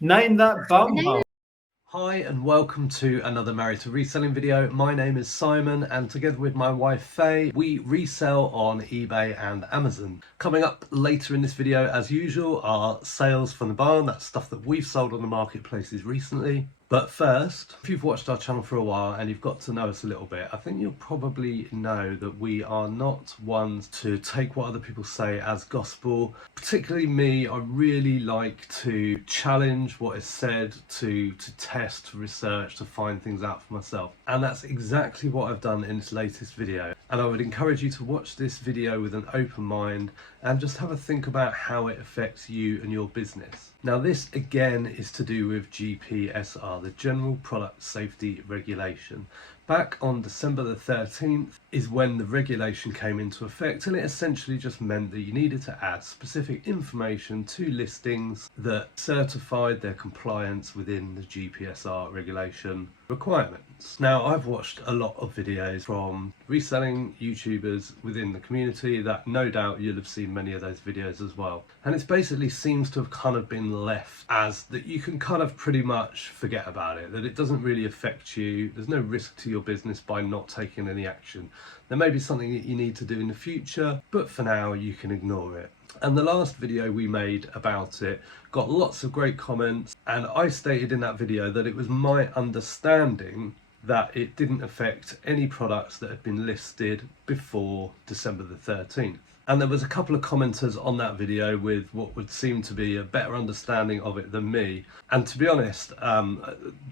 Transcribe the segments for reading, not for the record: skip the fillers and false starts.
Name that bumhole. Hi and welcome to another Married to Reselling video. My name is Simon and together with my wife Faye, we resell on eBay and Amazon. Coming up later in this video, as usual, are sales from the barn. That's stuff that we've sold on the marketplaces recently. But first, if you've watched our channel for a while and you've got to know us a little bit, I think you'll probably know that we are not ones to take what other people say as gospel. Particularly me, I really like to challenge what is said, to test, to research, to find things out for myself. And that's exactly what I've done in this latest video. And I would encourage you to watch this video with an open mind and just have a think about how it affects you and your business. Now this again is to do with GPSR, the General Product Safety Regulation. Back on December the 13th is when the regulation came into effect, and it essentially just meant that you needed to add specific information to listings that certified their compliance within the GPSR regulation requirements. Now I've watched a lot of videos from reselling YouTubers within the community that no doubt you'll have seen many of those videos as well, and it basically seems to have kind of been left as that you can kind of pretty much forget about it, that it doesn't really affect you, there's no risk to your business by not taking any action. There may be something that you need to do in the future, but for now you can ignore it. And the last video we made about it got lots of great comments, and I stated in that video that it was my understanding that it didn't affect any products that had been listed before December the 13th. And there was a couple of commenters on that video with what would seem to be a better understanding of it than me. And to be honest,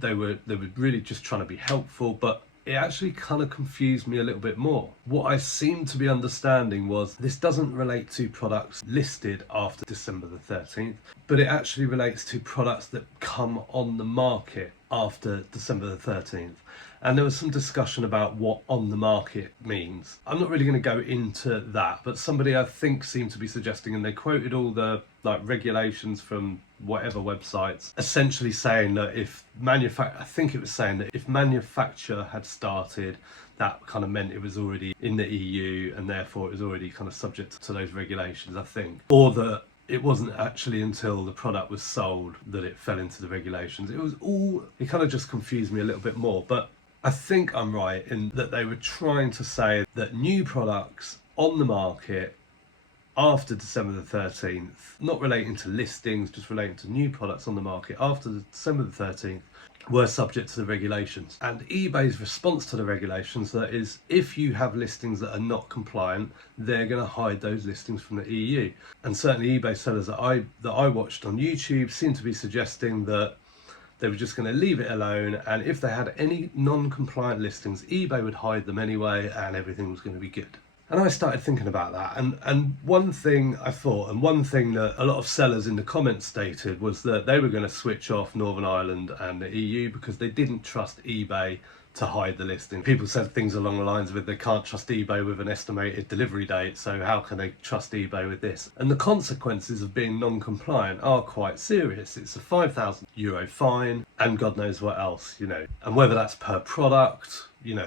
they were really just trying to be helpful, but it actually kind of confused me a little bit more. What I seemed to be understanding was this doesn't relate to products listed after December the 13th, but it actually relates to products that come on the market after December the 13th. And there was some discussion about what on the market means. I'm not really going to go into that, but somebody I think seemed to be suggesting, and they quoted all the regulations from whatever websites, essentially saying that if I think it was saying that if manufacture had started, that kind of meant it was already in the EU and therefore it was already kind of subject to those regulations, I think. Or that it wasn't actually until the product was sold that it fell into the regulations. It kind of just confused me a little bit more. But I think I'm right in that they were trying to say that new products on the market after December the 13th, not relating to listings, just relating to new products on the market after December the 13th, were subject to the regulations. And eBay's response to the regulations, that is, if you have listings that are not compliant, they're going to hide those listings from the EU. And certainly eBay sellers that I watched on YouTube seem to be suggesting that they were just going to leave it alone, and if they had any non-compliant listings, eBay would hide them anyway and everything was going to be good. And I started thinking about that, and one thing I thought, and one thing that a lot of sellers in the comments stated, was that they were going to switch off Northern Ireland and the EU because they didn't trust eBay to hide the listing. People said things along the lines with they can't trust eBay with an estimated delivery date, so how can they trust eBay with this? And the consequences of being non-compliant are quite serious. It's a €5,000 fine and God knows what else, and whether that's per product,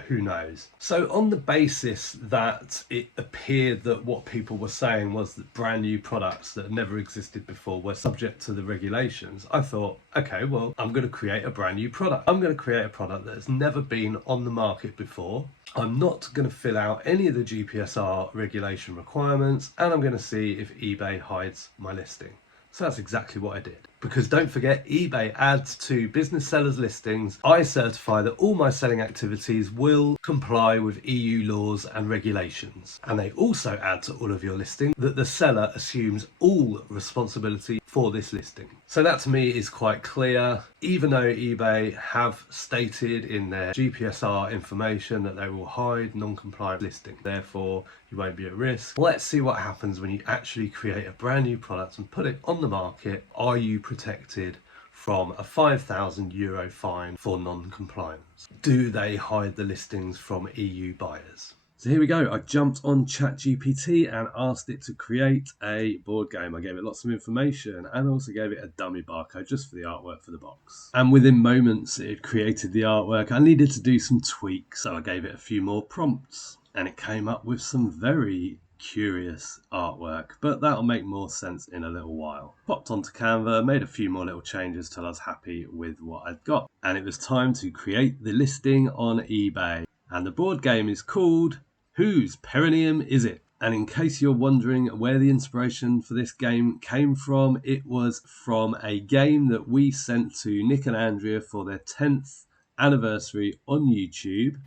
who knows. So on the basis that it appeared that what people were saying was that brand new products that had never existed before were subject to the regulations, I thought, okay, well, I'm going to create a brand new product. I'm going to create a product that has never been on the market before. I'm not going to fill out any of the GPSR regulation requirements, and I'm going to see if eBay hides my listing. So that's exactly what I did. Because don't forget, eBay adds to business sellers' listings. I certify that all my selling activities will comply with EU laws and regulations. And they also add to all of your listings that the seller assumes all responsibility for this listing. So that to me is quite clear. Even though eBay have stated in their GPSR information that they will hide non-compliant listings, therefore you won't be at risk. Let's see what happens when you actually create a brand new product and put it on the market. Are you protected from a €5,000 fine for non-compliance? Do they hide the listings from EU buyers? So here we go. I jumped on ChatGPT and asked it to create a board game. I gave it lots of information and also gave it a dummy barcode just for the artwork for the box. And within moments it created the artwork. I needed to do some tweaks, so I gave it a few more prompts and it came up with some very curious artwork, but that'll make more sense in a little while. Popped onto Canva, made a few more little changes till I was happy with what I'd got. And it was time to create the listing on eBay. And the board game is called Whose Perineum Is It? And in case you're wondering where the inspiration for this game came from, it was from a game that we sent to Nick and Andrea for their 10th anniversary on YouTube.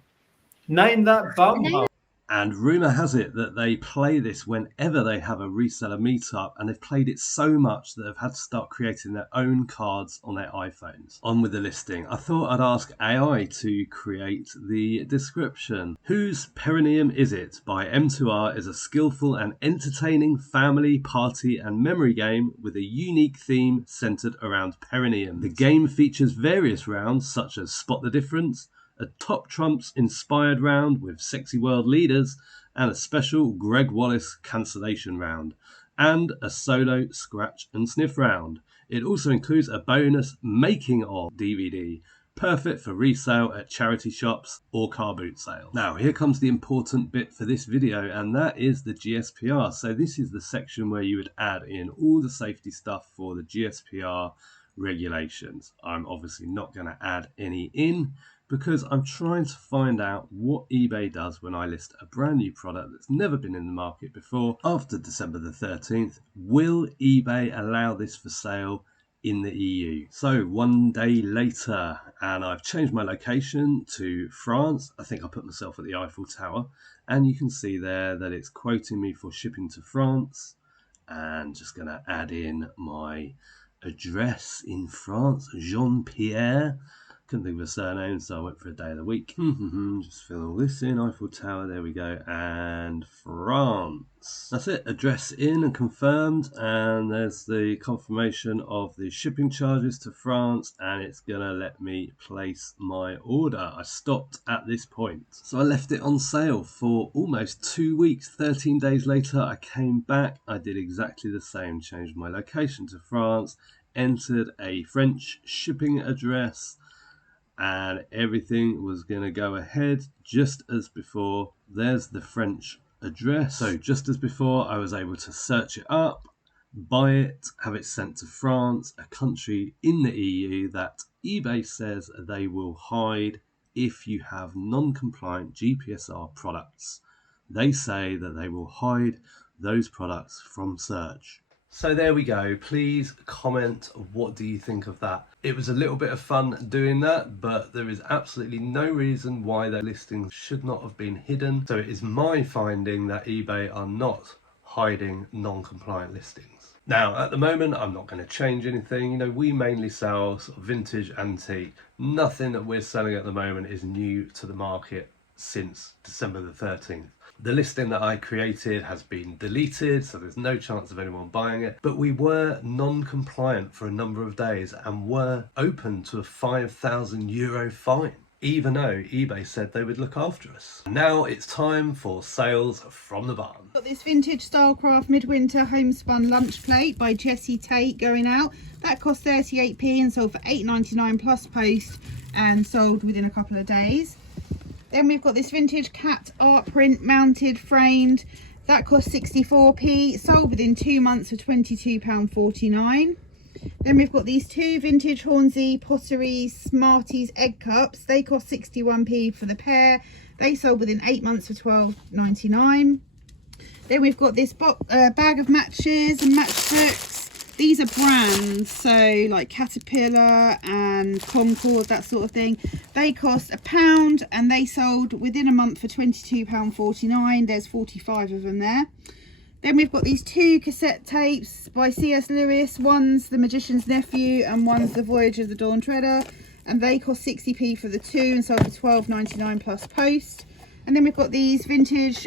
Name that bum. And rumour has it that they play this whenever they have a reseller meetup, and they've played it so much that they've had to start creating their own cards on their iPhones. On with the listing. I thought I'd ask AI to create the description. Whose Perineum Is It? By M2R is a skillful and entertaining family, party and memory game with a unique theme centred around perineum. The game features various rounds such as Spot the Difference, a Top Trumps inspired round with sexy world leaders, and a special Greg Wallace cancellation round, and a solo scratch and sniff round. It also includes a bonus making of DVD, perfect for resale at charity shops or car boot sales. Now here comes the important bit for this video, and that is the GSPR. So this is the section where you would add in all the safety stuff for the GSPR regulations. I'm obviously not going to add any in, because I'm trying to find out what eBay does when I list a brand new product that's never been in the market before after December the 13th. Will eBay allow this for sale in the EU? So one day later, and I've changed my location to France. I think I put myself at the Eiffel Tower, and you can see there that it's quoting me for shipping to France, and just going to add in my address in France, Jean-Pierre. Couldn't think of a surname, so I went for a day of the week. Just fill all this in. Eiffel Tower, there we go. And France. That's it. Address in and confirmed. And there's the confirmation of the shipping charges to France. And it's going to let me place my order. I stopped at this point. So I left it on sale for almost 2 weeks. 13 days later, I came back. I did exactly the same. Changed my location to France. Entered a French shipping address. And everything was going to go ahead just as before. There's the French address. So just as before, I was able to search it up, buy it, have it sent to France, a country in the EU that eBay says they will hide if you have non-compliant GPSR products. They say that they will hide those products from search. So there we go. Please comment, what do you think of that? It was a little bit of fun doing that, but there is absolutely no reason why their listings should not have been hidden. So it is my finding that eBay are not hiding non-compliant listings. Now, at the moment, I'm not going to change anything. You know, we mainly sell sort of vintage, antique. Nothing that we're selling at the moment is new to the market since December the 13th. The listing that I created has been deleted, so there's no chance of anyone buying it. But we were non-compliant for a number of days and were open to a €5,000 fine, even though eBay said they would look after us. Now it's time for sales from the barn. Got this vintage Stylecraft midwinter homespun lunch plate by Jessie Tate going out. That cost 38p and sold for £8.99 plus post, and sold within a couple of days. Then we've got this vintage cat art print mounted framed. That cost 64p, sold within 2 months for £22.49. Then we've got these two vintage Hornsey Pottery Smarties egg cups. They cost 61p for the pair. They sold within 8 months for £12.99. Then we've got this bag of matches and matchbooks. These are brands, so like Caterpillar and Concord, that sort of thing. They cost £1 and they sold within a month for £22.49. There's 45 of them there. Then we've got these two cassette tapes by C.S. Lewis. One's The Magician's Nephew and one's The Voyage of the Dawn Treader. And they cost 60p for the two and sold for £12.99 plus post. And then we've got these vintage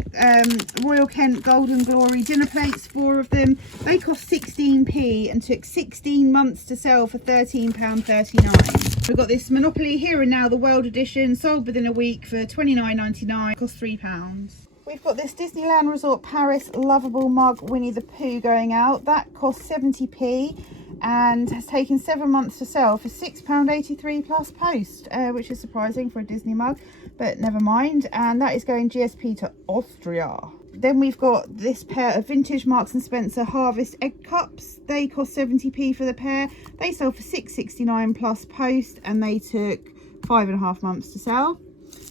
Royal Kent Golden Glory dinner plates, 4 of them. They cost 16p and took 16 months to sell for £13.39. We've got this Monopoly Here and Now, the World Edition, sold within a week for £29.99, cost £3. We've got this Disneyland Resort Paris Lovable Mug Winnie the Pooh going out. That cost 70p and has taken 7 months to sell for £6.83 plus post, which is surprising for a Disney mug, but never mind. And that is going GSP to Austria. Then we've got this pair of vintage Marks and Spencer Harvest egg cups. They cost 70p for the pair. They sold for £6.69 plus post, and they took 5.5 months to sell.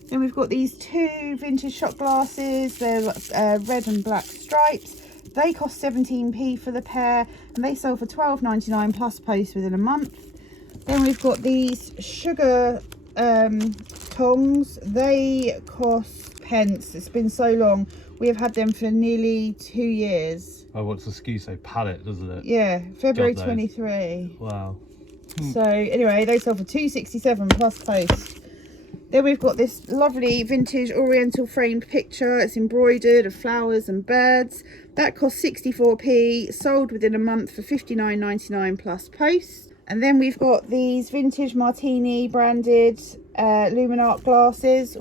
Then we've got these 2 vintage shot glasses. They're red and black stripes. They cost 17p for the pair, and they sold for £12.99 plus post within a month. Then we've got these sugar tongs. They cost pence. It's been so long. We have had them for nearly 2 years. Oh, what's the ski say? Pallet, doesn't it? Yeah, February 23. Wow. So anyway, they sold for £2.67 plus post. Then we've got this lovely vintage oriental framed picture. It's embroidered of flowers and birds. That cost 64p, sold within a month for £59.99 plus post. And then we've got these vintage Martini branded Luminart glasses.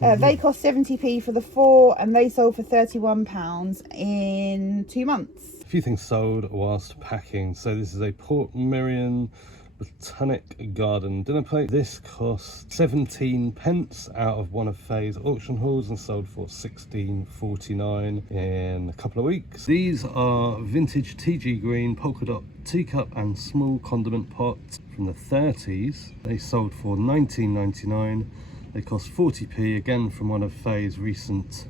They cost 70p for the 4, and they sold for £31 in 2 months. A few things sold whilst packing. So this is a Port Merion Botanic Garden dinner plate. This cost 17 pence out of one of Faye's auction hauls and sold for £16.49 in a couple of weeks. These are vintage TG green polka dot teacup and small condiment pot from the 30s. They sold for £19.99. They cost 40p, again from one of Faye's recent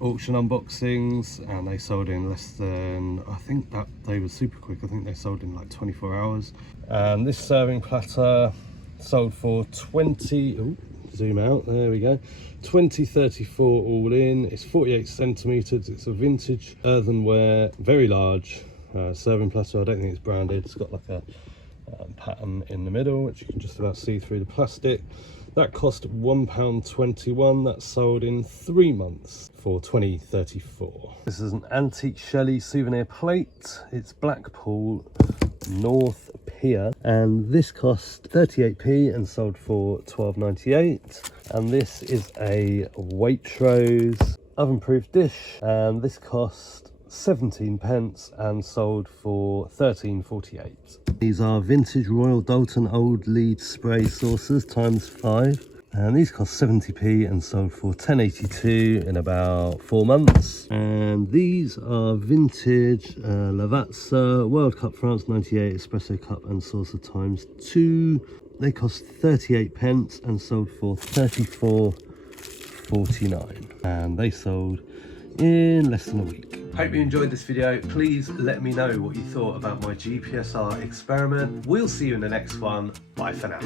auction unboxings, and they sold in less than, I think that day was super quick. I think they sold in like 24 hours. And this serving platter sold for 20, oh, zoom out, there we go, 20.34 all in. It's 48 centimeters. It's a vintage earthenware, very large serving platter. I don't think it's branded. It's got like a pattern in the middle, which you can just about see through the plastic. That cost £1.21. That's sold in 3 months for $20.34. This is an antique Shelley souvenir plate. It's Blackpool North Pier, and this cost 38p and sold for £12.98. And this is a Waitrose oven-proof dish, and this cost 17 pence and sold for £13.48. These are vintage Royal Doulton Old Lead spray saucers ×5, and these cost 70p and sold for £10.82 in about 4 months. And these are vintage Lavazza World Cup France 98 espresso cup and saucer ×2. They cost 38 pence and sold for £34.49, and they sold in less than a week. Hope you enjoyed this video. Please let me know what you thought about my GPSR experiment. We'll see you in the next one. Bye for now.